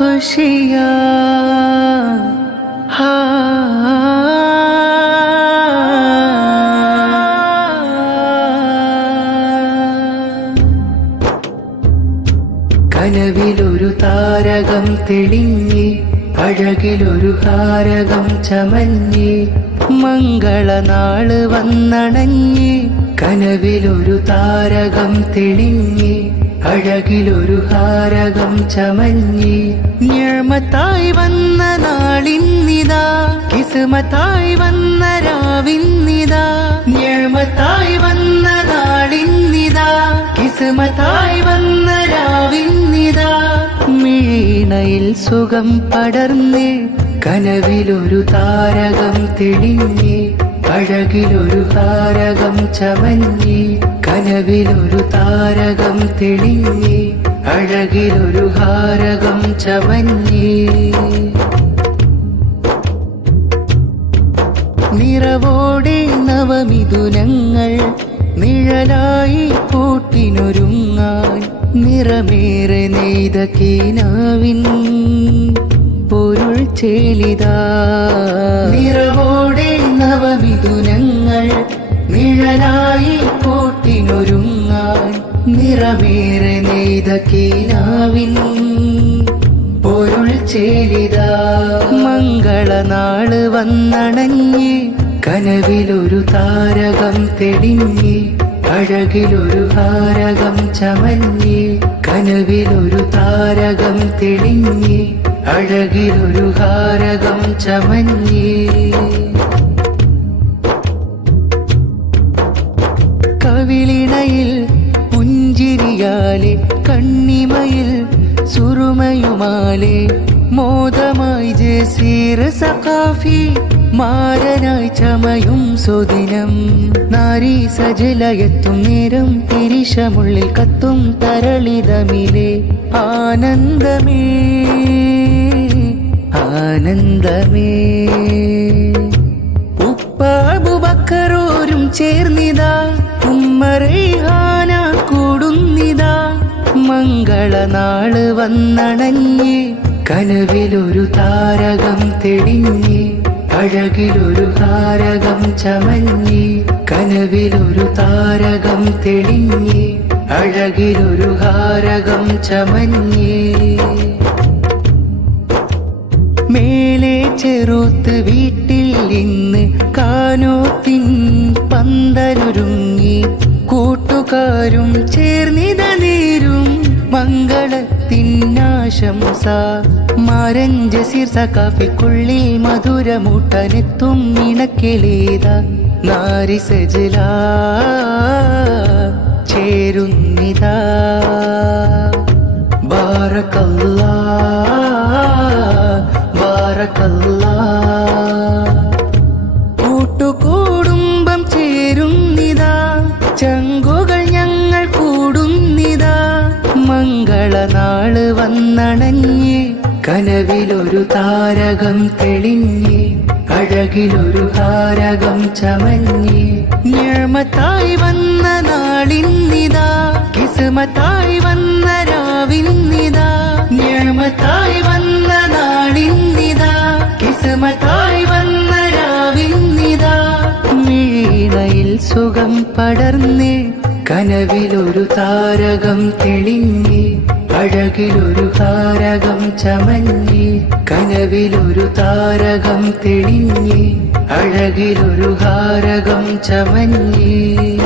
खुशियाँ हाँ കനവിലൊരു താരകം തെളിഞ്ഞി അഴകിലൊരു ഹാരകം ചമഞ്ഞി മംഗളനാള് വന്നണഞ്ഞി കനവിലൊരു താരകം തെളിഞ്ഞി അഴകിലൊരു ഹാരകം ചമഞ്ഞി ഞമത്തായി വന്ന നാളിന്നിതാ കിസുമത്തായി വന്ന രാവിന്നിതാ. ഞമത്തായി വന്ന നാളിന്നിതാ കിസുമത്തായി വന്ന രാവിന്നിതാ. മീണയിൽ സുഖം പടർന്ന് കനവിലൊരു താരകം തെളിഞ്ഞ് അഴകിലൊരു താരകം ചമഞ്ഞ്. കനവിലൊരു താരകം തെളിഞ്ഞി അഴകിലൊരു ഹാരകം ചമഞ്ഞ്. നിറവോടെ നവമിഥുനങ്ങൾ നിഴലായി കൂട്ടിനൊരുങ്ങാൻ നിറമേറെ നെയ്ത കീനാവിൻ പൊരുൾ ചേലിതാ. നിറവോടെ നവമിഥുനങ്ങൾ നിഴലായി നിറമേറെ നെയ്ത കീനാവിൻ പൊരുൾ ചേരിത മംഗളനാൾ വന്നണഞ്ഞ് കനവിലൊരു താരകം തെളിഞ്ഞ് അഴകിലൊരു താരകം ചമഞ്ഞ് കനവിലൊരു താരകം തെളിഞ്ഞ് അഴകിലൊരു താരകം ചമഞ്ഞ് കണ്ണിമയിൽ സുറുമയുമാലെ മോദമായി ജസീർ സഖാഫി മാരനായി ചമയും സുദിനം. നാരി സജലയെത്തും നേരം തിരിശമുള്ളിൽ കത്തും തരളിതമിലെ ആനന്ദമേ ആനന്ദമേ. മംഗളനാൾ വന്നണഞ്ഞ് കനവിലൊരു താരകം തെളിഞ്ഞ് അഴകിലൊരു താരകം ചമഞ്ഞ് കനവിലൊരു താരകം തെളിഞ്ഞ് അഴകിലൊരു ഹാരകം ചമഞ്ഞ്. മേലെ ചെറുത്ത് വീട്ടിൽ ഇന്ന് കാനോത്തിൻ പന്തലൊരുങ്ങി കൂട്ടുകാരും ചേർന്നിത നേരും മംഗളത്തിനാശംസ മാരഞ്ചസിർ സകാഫിക്കുള്ളിൽ മധുരമൂട്ടനെത്തും ഇണക്കിലേത നാരി സജല ചേരുന്നിതാ. ബാറക്കല്ലാ ബാറക്കല്ലാ കൂട്ടുകൂടുംബം ചേരുന്നിതാ. ചങ്കുകൾ കനവിലൊരു താരകം തെളിഞ്ഞി അഴകിലൊരു താരകം ചമഞ്ഞ്. ഞമത്തായി വന്ന നാളിന്നിതാ കിസ്മത്തായി വന്ന രാവിന്നിതാ. ഞമത്തായി വന്ന നാളിന്നിതാ കിസ്മത്തായി വന്ന രാവിന്നിതാ. മീനയിൽ സുഖം പടർന്ന് കനവിലൊരു താരകം തെളിഞ്ഞി അഴകിലൊരു താരകം ചമഞ്ഞി കനവിലൊരു താരകം തെളിഞ്ഞി അഴകിലൊരു ഹാരകം ചമഞ്ഞ്.